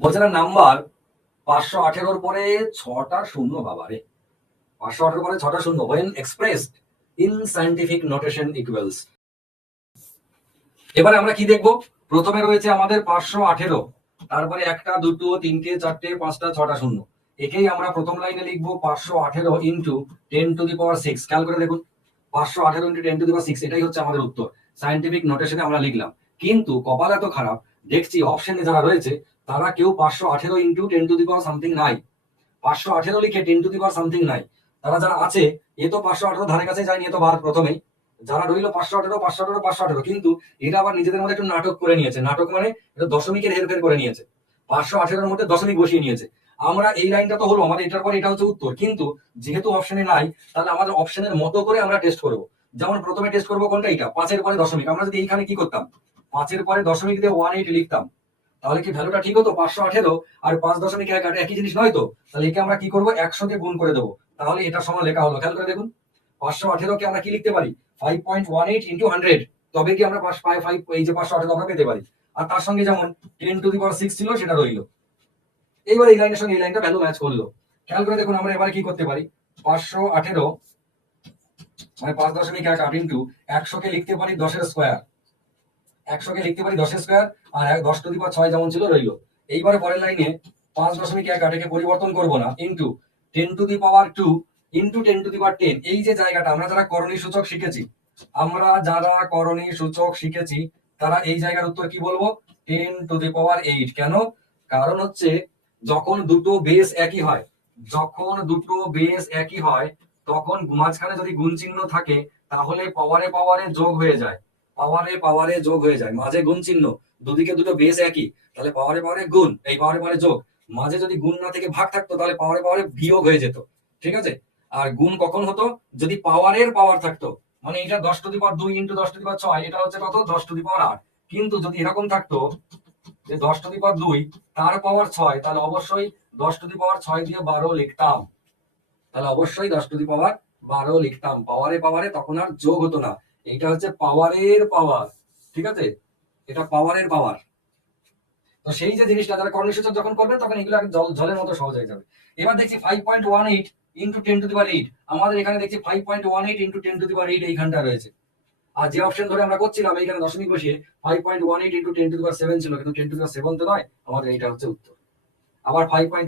বলছে না নাম্বার পাঁচশো আঠেরোর পরে ছটা শূন্য বাবা রে। পাঁচশো আঠেরো পরে ছটা শূন্য। When expressed in scientific notation equals এবারে আমরা কি দেখব? প্রথমে রয়েছে আমাদের পাঁচশো আঠেরো, তারপরে একটা, দুটো, তিনটে, চারটে, পাঁচটা, ছটা শূন্য। একেই আমরা প্রথম লাইনে লিখব পাঁচশো আঠেরো into ten to the power six খেয়াল করে দেখুন, পাঁচশো আঠেরো into ten to the power six এটাই হচ্ছে আমাদের উত্তর। সাইন্টিফিক নোটেশনে আমরা লিখলাম। কিন্তু কপাল এত খারাপ, দেখছি অপশনে যারা রয়েছে তারা কেউ পাঁচশো আঠেরো into ten to the power something নাই। পাঁচশো আঠেরো লিখে ten to the power something নাই। তারা যারা আছে, এ তো পাঁচশো আঠেরো ধারে কাছে যায়নি, এ তো বাদ প্রথমেই। যারা রইল পাঁচশো আঠেরো পাঁচশো আঠেরো পাঁচশো আঠেরো, কিন্তু এরা আবার নিজেদের মধ্যে একটু নাটক করে নিয়েছে। নাটক মানে এটা দশমিকের হেরফের করে নিয়েছে। পাঁচশো আঠেরোর মধ্যে দশমিক বসিয়ে নিয়েছে। আমরা এই লাইনটা তো হলো, আমাদের এটার পরে এটা হচ্ছে উত্তর। কিন্তু যেহেতু অপশনে নাই, তাহলে আমাদের অপশনের মতো করে আমরা টেস্ট করব। যেমন প্রথমে টেস্ট করব কোনটা এটা পাঁচের পরে দশমিক। আমরা যদি এইখানে কি করতাম? পাঁচের পরে দশমিক দিয়ে ওয়ান এইট লিখতাম। তাহলে কি ভ্যালুটা ঠিক হতো? পাঁচশো আঠেরো আর পাঁচ দশমিক এক আট একই জিনিস নয় তো? তাহলে একে আমরা কি করব? একশো দিয়ে গুণ করে দেবো। তাহলে এটা সমান লেখা হলো। খেয়াল করে দেখুন, পাঁচশো আঠেরোকে আমরা কি লিখতে পারি? Five point one eight into hundred তবে কি আমরা ফাইভ এই যে পাঁচশো আঠেরো আমরা পেতে পারি। আর তার সঙ্গে যেমন ten to the power six ছিল, সেটা রইল। এইবার এই লাইনের সঙ্গে এই লাইনটা ভ্যালু ম্যাচ করল। খেয়াল করে দেখুন, আমরা এবারে কি করতে পারি? পাঁচশো আঠেরো মানে পাঁচ দশমিক এক আট ইন্টু একশোকে লিখতে পারি দশের স্কোয়ার একশোকে লিখতে পারি দশের স্কোয়ার আর এক দশ টু দি পাওয়ার ছয় যেমন ছিল রইল। এইবারে পরের লাইনে পাঁচ দশমিক এক আটকে পরিবর্তন করব না। Into ten to the power two into ten to the power ten এই যে জায়গাটা, আমরা যারা করণী সূচক শিখেছি, আমরা যারা করণী সূচক শিখেছি, তারা এই জায়গার উত্তর কি বলব? Ten to the power eight কেন? কারণ হচ্ছে যখন দুটো বেস একই হয়, যখন দুটো বেস একই হয়, তখন মাঝখানে যদি গুণ চিহ্ন থাকে, তাহলে পাওয়ারে পাওয়ারে যোগ হয়ে যায়। পাওয়ারে পাওয়ারে যোগ হয়ে যায়। মাঝে গুণ চিহ্ন, দুদিকে দুটো বেস একই। তাহলে পাওয়ারে পাওয়ারে গুণ, এই পাওয়ারে পাওয়ারে যোগ। মাঝে যদি গুণ না থেকে ভাগ থাকতো, তাহলে পাওয়ারে পাওয়ারে বিয়োগ হয়ে যেত। ঠিক আছে? আর গুণ কখন হতো? যদি পাওয়ারের পাওয়ার থাকতো মানে এটা দশ টু দি পাওয়ার দুই ইন্টু দশ টু দি পাওয়ার ছয়, এটা হচ্ছে কত? দশ টু দি পাওয়ার আট। কিন্তু যদি এরকম থাকতো যে দশ টু দি পাওয়ার দুই, তার পাওয়ার ছয়, তাহলে অবশ্যই দশ টু দি পাওয়ার ছয় দিয়ে বারো লিখতাম। তাহলে অবশ্যই দশ টু দি পাওয়ার বারো লিখতাম। পাওয়ারে পাওয়ারে তখন আর যোগ হতো না। এইটা হচ্ছে পাওয়ারের পাওয়ার ঠিক আছে? এটা পাওয়ারের পাওয়ার তো সেই যে জিনিসটা যারা কর্ণসূচক যখন করবেন, তখন এগুলো জল, জলের মতো সহজ হয়ে যাবে। এবার দেখছি five point one eight into ten to the power eight আমাদের এখানে দেখছি five point one eight into ten to the power eight এইখানটা রয়েছে। আর যে অপশন ধরে আমরা করছিলাম, এইখানে দশমিক বসিয়ে five point one eight into ten to the power seven ছিল, কিন্তু ten to the power seven তো নয়, আমাদের এইটা হচ্ছে উত্তর। আবার ফাইভ পয়েন্ট